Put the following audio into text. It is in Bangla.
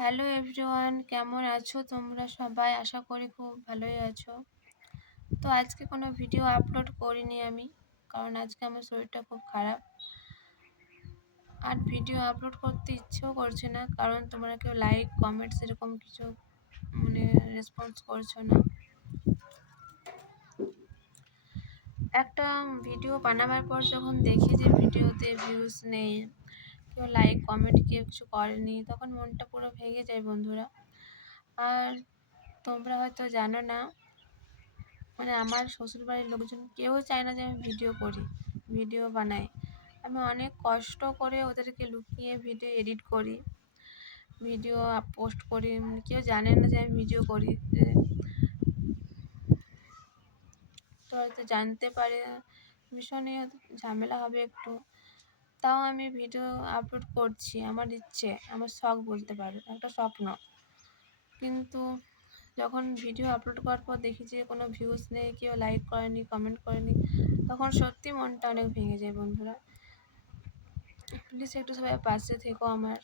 হ্যালো এভরিওয়ান, কেমন আছো তোমরা সবাই? আশা করি খুব ভালোই আছো। তো আজকে কোনো ভিডিও আপলোড করিনি আমি, কারণ আজকে আমার শরীরটা খুব খারাপ। আর ভিডিও আপলোড করতে ইচ্ছেও করছে না, কারণ তোমরা কেউ লাইক কমেন্টস এরকম কিছু রেসপন্স করছো না। একটা ভিডিও বানাবার পর যখন দেখি যে ভিডিওতে ভিউজ নেই, কেউ লাইক কমেন্ট কেউ কিছু করেনি, তখন মনটা পুরো ভেঙে যায় বন্ধুরা। আর তোমরা হয়তো জানো না, আমার শ্বশুরবাড়ির লোকজন কেউ চায় না যে আমি ভিডিও বানাই। আমি অনেক কষ্ট করে ওদেরকে লুকিয়ে ভিডিও এডিট করি, ভিডিও পোস্ট করি। কেউ জানে না যে আমি ভিডিও করি। তো হয়তো জানতে পারে, ভীষণই ঝামেলা হবে একটু। তাও আমি ভিডিও আপলোড করছি, আমার ইচ্ছে, আমার শখ বলতে পারো, একটা স্বপ্ন। কিন্তু যখন ভিডিও আপলোড করার পর দেখি যে কোনো ভিউজ নেই, কেউ লাইক করেনি, কমেন্ট করেনি, তখন সত্যি মনটা অনেক ভেঙে যায় বন্ধুরা। প্লিজ একটু সবাই পাশে থেকো আমার।